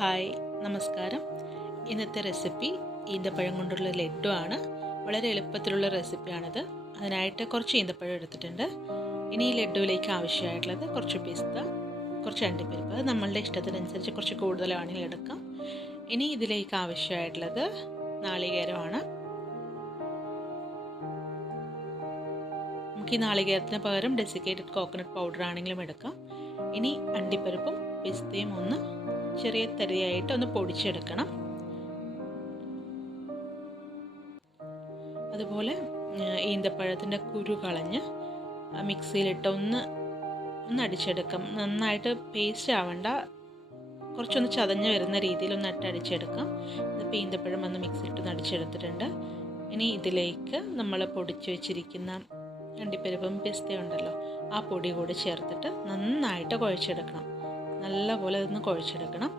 Hi, നമസ്കാരം. ഇന്നത്തെ recipe ഈന്തപ്പഴം കൊണ്ടുള്ള ലഡ്ഡു ആണ്. വളരെ എളുപ്പത്തിലുള്ള റെസിപ്പിയാണിത്. അതിനായിട്ട് കുറച്ച് ഈന്തപ്പഴം എടുത്തിട്ടുണ്ട്. ഇനി ഈ ലഡ്ഡുവിലേക്ക് ആവശ്യമായിട്ടുള്ളത് കുറച്ച് പിസ്ത, കുറച്ച് അണ്ടിപ്പരിപ്പ്. അത് നമ്മളുടെ ഇഷ്ടത്തിനനുസരിച്ച് കുറച്ച് കൂടുതലാണെങ്കിൽ എടുക്കാം. ഇനി ഇതിലേക്ക് ആവശ്യമായിട്ടുള്ളത് നാളികേരമാണ്. നമുക്ക് ഈ നാളികേരത്തിന് പകരം ഡെസിക്കേറ്റഡ് കോക്കനട്ട് പൗഡർ ആണെങ്കിലും എടുക്കാം. ഇനി അണ്ടിപ്പരിപ്പും പിസ്തയും ഒന്ന് ചെറിയ തരിയായിട്ട് ഒന്ന് പൊടിച്ചെടുക്കണം. അതുപോലെ ഈന്തപ്പഴത്തിൻ്റെ കുരു കളഞ്ഞ് മിക്സിയിലിട്ട് ഒന്ന് അടിച്ചെടുക്കാം. നന്നായിട്ട് പേസ്റ്റ് ആവണ്ട, കുറച്ചൊന്ന് ചതഞ്ഞ് വരുന്ന രീതിയിൽ ഒന്ന് അടിച്ചെടുക്കാം. ഇതിപ്പോൾ ഈന്തപ്പഴം ഒന്ന് മിക്സിയിലിട്ട് അടിച്ചെടുത്തിട്ടുണ്ട്. ഇനി ഇതിലേക്ക് നമ്മൾ പൊടിച്ച് വെച്ചിരിക്കുന്ന അണ്ടിപ്പരിപ്പും പിസ്തയും ഉണ്ടല്ലോ, ആ പൊടി കൂടി ചേർത്തിട്ട് നന്നായിട്ട് കുഴച്ചെടുക്കണം. നല്ലപോലെ ഇതൊന്ന് കുഴച്ചെടുക്കണം.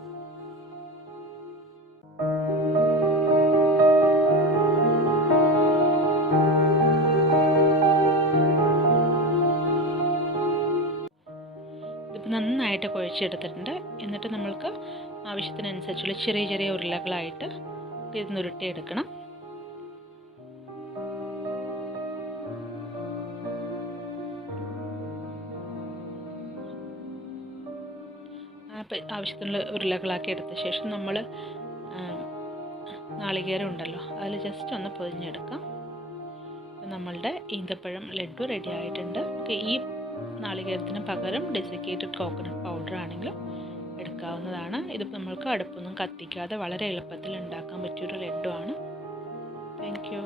ഇതിപ്പോൾ നന്നായിട്ട് കുഴച്ചെടുത്തിട്ടുണ്ട്. എന്നിട്ട് നമ്മൾക്ക് ആവശ്യത്തിനനുസരിച്ചുള്ള ചെറിയ ചെറിയ ഉരുളകളായിട്ട് ഇത് ഉരുട്ടിയെടുക്കണം. ആവശ്യത്തിനുള്ള ഉരുളകളാക്കി എടുത്ത ശേഷം നമ്മൾ നാളികേരം ഉണ്ടല്ലോ, അതിൽ ജസ്റ്റ് ഒന്ന് പൊതിഞ്ഞെടുക്കാം. നമ്മളുടെ ഈന്തപ്പഴം ലഡ്ഡു റെഡി ആയിട്ടുണ്ട്. ഈ നാളികേരത്തിന് പകരം ഡെസിക്കേറ്റഡ് കോക്കനട്ട് പൗഡർ ആണെങ്കിലും എടുക്കാവുന്നതാണ്. ഇത് നമ്മൾക്ക് അടുപ്പൊന്നും കത്തിക്കാതെ വളരെ എളുപ്പത്തിൽ ഉണ്ടാക്കാൻ പറ്റിയൊരു ലഡ്ഡു ആണ്. Thank you.